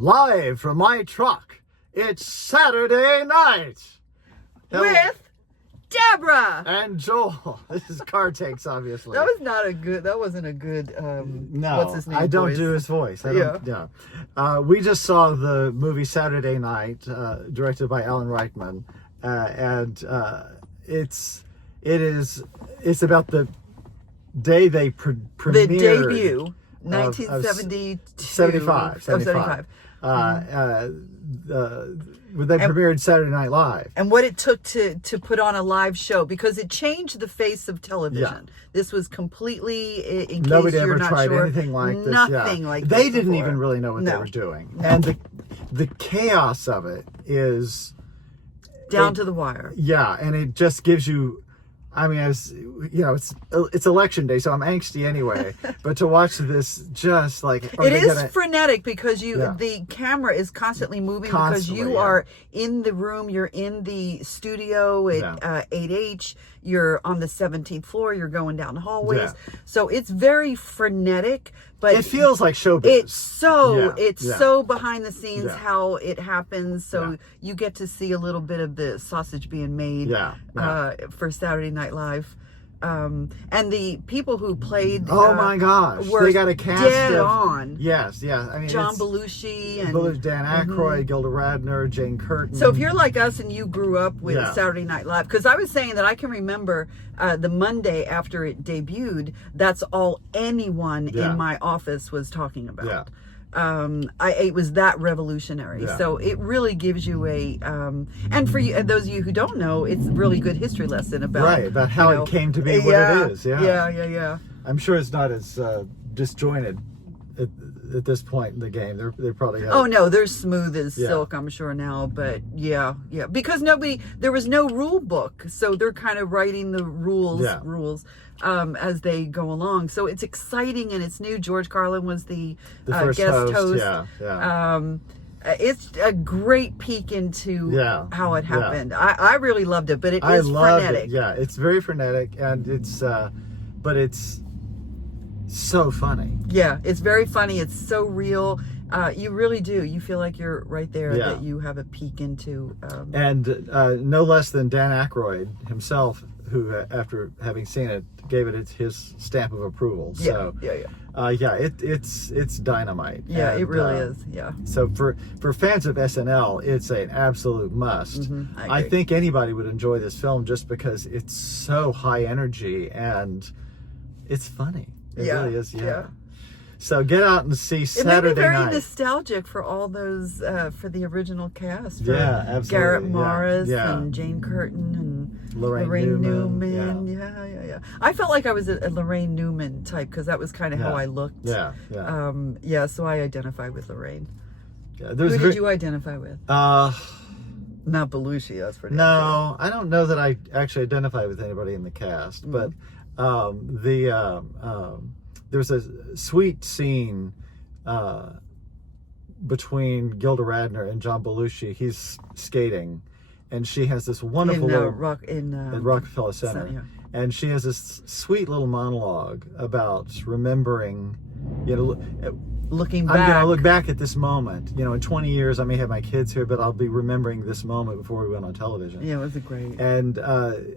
live from my truck. It's Saturday night. With Deborah and Joel. This is car takes, obviously. That wasn't a good no, what's his name I don't voice. do his voice. We just saw the movie Saturday Night, directed by Jason Reitman, and it's about the day they premiered. The debut, 1972. 75. When they premiered Saturday Night Live. And what it took to put on a live show, because it changed the face of television. Yeah. This was completely, in case nobody you're ever not tried sure, anything like this. Nothing like this. They didn't even really know what they were doing. No. And the chaos of it is... down to the wire. Yeah, and it just gives you... I mean, it's election day, so I'm angsty anyway. But to watch this, just like it is frenetic because the camera is constantly moving because you are in the room, you're in the studio at 8H, you're on the 17th floor, you're going down the hallways, so it's very frenetic. But it feels like showbiz. It's so behind the scenes how it happens. So you get to see a little bit of the sausage being made for Saturday Night Live. And the people who played my gosh, they got a cast dead on. Yes. I mean, John Belushi and Dan Aykroyd, Gilda Radner, Jane Curtin. So if you're like us and you grew up with Saturday Night Live, because I was saying that I can remember the Monday after it debuted, that's all anyone in my office was talking about. It was that revolutionary. So it really gives you a and for you, those of you who don't know, it's a really good history lesson about how it came to be what it is. Yeah. I'm sure it's not as disjointed at this point in the game. They probably have... Oh no, they're smooth as silk, I'm sure now. But because there was no rule book, so they're kind of writing the rules as they go along. So it's exciting and it's new. George Carlin was the first guest host. It's a great peek into how it happened. I really loved it, but it is frenetic. Yeah, it's very frenetic, and it's but it's so funny. Yeah, it's very funny. It's so real. You really do. You feel like you're right there, that you have a peek into. And no less than Dan Aykroyd himself, who, after having seen it, gave it his stamp of approval. So, it's dynamite. Yeah, and, it really is. Yeah. So for fans of SNL, it's an absolute must. Mm-hmm, I think anybody would enjoy this film just because it's so high energy and it's funny. It really is. Yeah. So get out and see Saturday Night. It made me very nostalgic for all those, for the original cast. For absolutely. Garrett Morris and Jane Curtin and Lorraine Newman. Yeah. I felt like I was a Lorraine Newman type because that was kind of how I looked. So I identify with Lorraine. Who did you identify with? Not Belushi, that's pretty No, I don't know that I actually identify with anybody in the cast, but there's a sweet scene between Gilda Radner and John Belushi. He's skating, and she has this wonderful at Rockefeller Center, and she has this sweet little monologue about remembering, looking back. I'm going to look back at this moment. In 20 years, I may have my kids here, but I'll be remembering this moment before we went on television. Yeah, it was great. And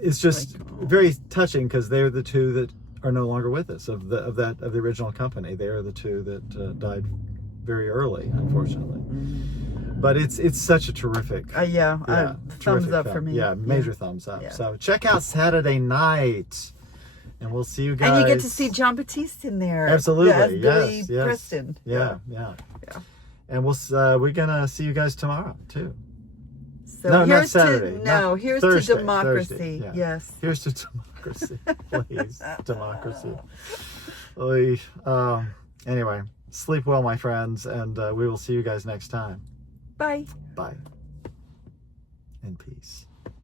it's just very touching because they're the two that are no longer with us of the original company. They are the two that died very early, unfortunately. But it's such a terrific, thumbs up film. for me. Yeah, major thumbs up. Yeah. So check out Saturday Night, and we'll see you guys. And you get to see John Batiste in there. Absolutely, as Billy Preston. Yeah. And we're gonna see you guys tomorrow too. So no, not Saturday. Here's Thursday, to democracy. Thursday, Yes. Here's to democracy, please. Democracy. Anyway, sleep well, my friends, and we will see you guys next time. Bye. Bye. And peace.